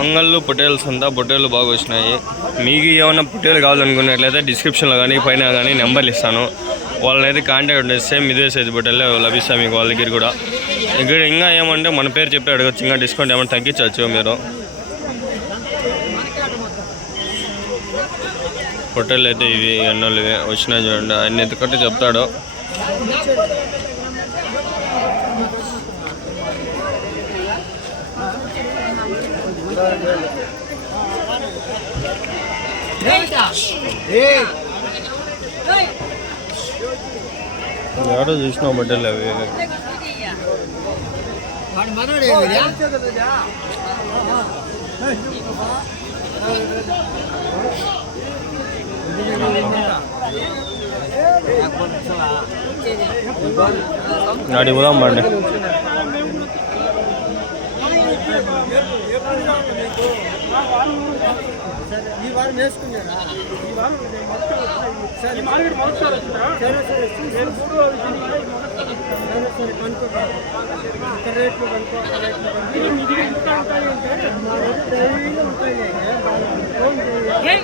అంగళ్ళు పొట్టేల్స్ అంతా పొట్టేళ్ళు బాగా వచ్చినాయి. మీకు ఏమైనా పొట్టేలు కావాలనుకున్నట్లయితే డిస్క్రిప్షన్లో కానీ పైన కానీ నెంబర్లు ఇస్తాను. వాళ్ళనైతే కాంటాక్ట్ చేస్తే మిదే సైజు పొట్టేలు లభిస్తాయి మీకు వాళ్ళ దగ్గర కూడా. ఇక్కడ ఇంకా ఏమంటే మన పేరు చెప్పి అడగచ్చు, ఇంకా డిస్కౌంట్ ఏమైనా తగ్గించవచ్చు మీరు. పొట్టేళ్ళు అయితే ఇవి ఎన్నోళ్ళు వచ్చినాయి చూడండి, అన్ని ఎత్తుకట్టు చెప్తాడు. ఎవరో చూసినావు బట్టలు అవి నాడి పోదాం బండి. ఈ వారం వేసుకున్నారా? ఈ వారం సరే మార్కెట్ మరొకసారి వచ్చిందా? సరే సరే సరే కనుక్కోవాలి. ఇక్కడ రేట్లు కనుక్కోవాలి. డైరీలో ఉంటాయి. ఫోన్ చేయాలి.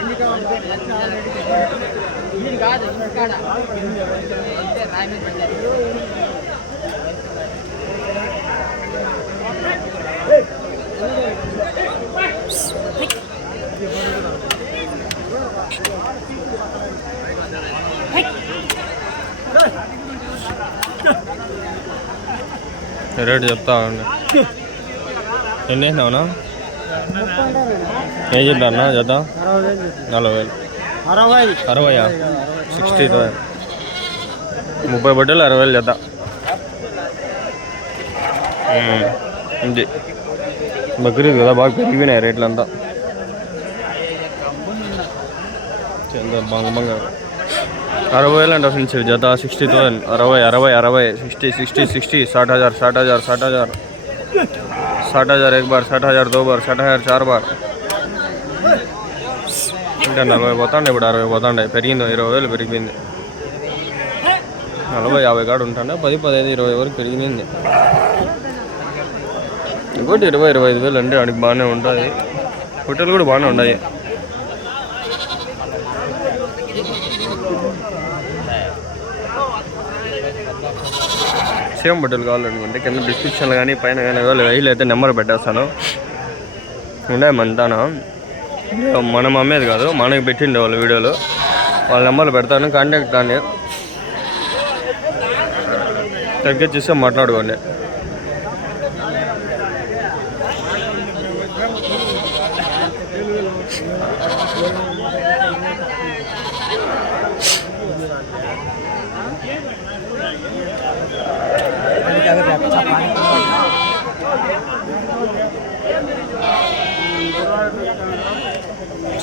ఎన్ని కావాలి? కాదు ఇక్కడ రేటు చెప్తా ఉండి. ఎన్ని వేసినావునా? ఏం చెప్పినా జత? 40,000. 60 60,000. 30 బట్టలు 60,000 జత. ఇది బక్రీద్ కదా, బాగా పెరిగినాయి రేట్లు అంతా. బంగ 60,000 అంటే అసలు జత 60,000. 60 60 60 60 60,000 60,000 60,000 60,000 एक बार 60,000 2 बार 60,000 4 बार. ఇంకా 40 పోతాండే, ఇప్పుడు 60 పోతాండే. పెరిగింది 20,000 పెరిగిపోయింది. 40 50 కాడు ఉంటాండే, 10 15 20 వరకు పెరిగింది. ఇంకోటి 20 25,000 అంటే వాడికి బాగానే ఉంటుంది. హోటల్ కూడా బాగానే ఉన్నాయి. సేమ్ బట్టలు కావాలనుకుంటే కింద డిస్క్రిప్షన్లో కానీ పైన కానీ రైలు అయితే నెంబర్ పెట్టేస్తాను. ఉండే మంతాను మనం అమ్మేది కాదు, మనకి పెట్టిండే వాళ్ళ వీడియోలు. వాళ్ళ నెంబర్లు పెడతాను, కాంటాక్ట్ కానీ తగ్గించేస్తే మాట్లాడుకోండి.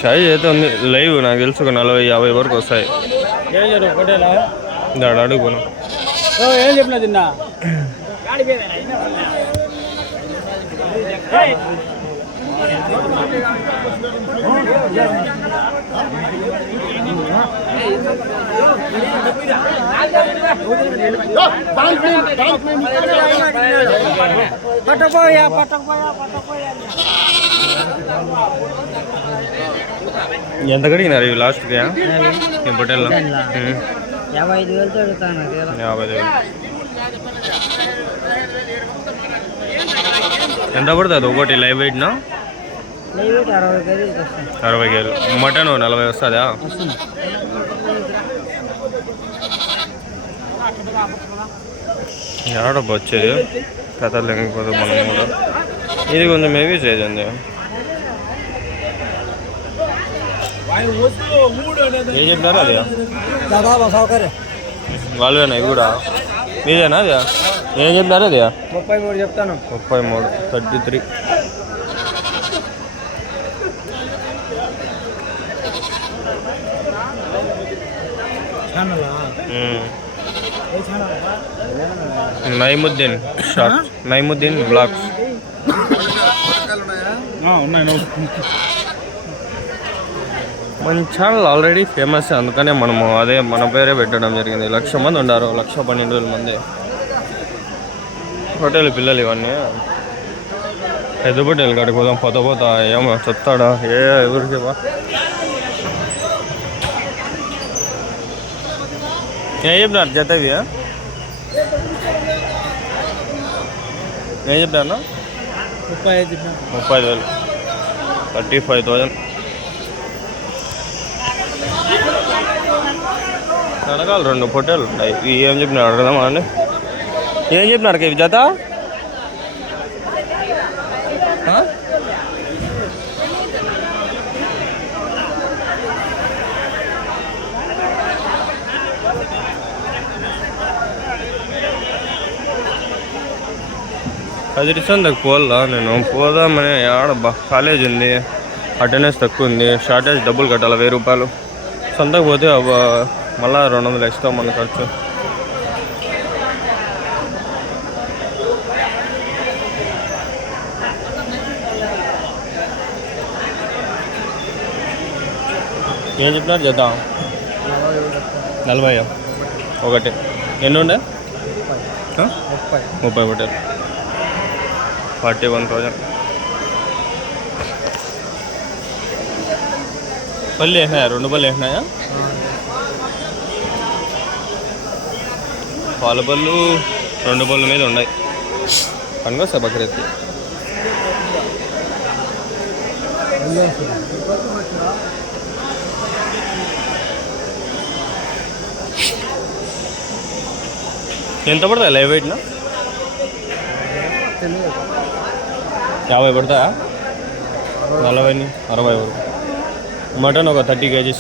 చాయ్ అయితే ఉంది లైవ్, నాకు తెలుసు ఒక 40 50 వరకు వస్తాయి. దాడు అడుగును ఏం చెప్పినా తిన్నా పట్టపోయా ఎంత కడిగినారు ఇవి లాస్ట్కి పొట్టేల్లో? 55,000 అడుగుతాను. 50,000 ఎంత పడుతుంది ఒకటి లైవ్ వెయిట్నా? 60 కేజీలు. మటన్ 40 వస్తుందా? ఏడబ్బా వచ్చేది కథలు లేకపోతే మనం కూడా. ఇది కొంచెం హెవీ సైజ్ అండి. ఏం చెప్పినారు అది? వాళ్ళవేనా ఇవి కూడా? మీదేనా అది? ఏం చెప్పినారు అది? 33 చెప్తాను. 33 33. Naimuddin short, Naimuddin blogs. మన ఛానల్ ఆల్రెడీ ఫేమస్, అందుకనే మనము అదే మన పేరే పెట్టడం జరిగింది. 1,00,000 మంది ఉన్నారు, 1,12,000 మంది. హోటల్ పిల్లలు ఇవన్నీ పెద్ద పొట్టేలు కాడికి పోదాం. పోతా ఏమో చెప్తాడా ఎవరికి బా. ఏం చెప్పినారు జతవి? ఏం చెప్పాను? 35,000, 35,000. కనకాలు 2 పొట్టేలు ఉంటాయి. ఇవి ఏం చెప్పినారు అడగదామా అండి? ఏం చెప్పినారు ఇవి జత? అది రీసెంట్గా పోల్లా నేను పోదామని. ఆడబ్బా కాలేజ్ ఉంది, అటెండెన్స్ తక్కువ ఉంది, షార్టేజ్ డబ్బులు కట్టాలి 1000 రూపాయలు. సొంతకు పోతే మళ్ళీ 200 ఎక్స్ట్రా మన ఖర్చు. ఏం చెప్పినారు జత? 40 ఒకటి. ఎన్ని ఉండే? 30 పొట్టేలు, 41,000. పళ్ళు వేసినాయా? 2 పళ్ళు వేసినాయా? పాల పళ్ళు 2 పళ్ళు మీద ఉన్నాయి. పనికొస్తాయి బక్రీద్కి. ఎంత పడతాయి లైవ్ వెయిట్నా? 50 పడతాయా? 40, 60 వరకు. మటన్ ఒక 30 kgs.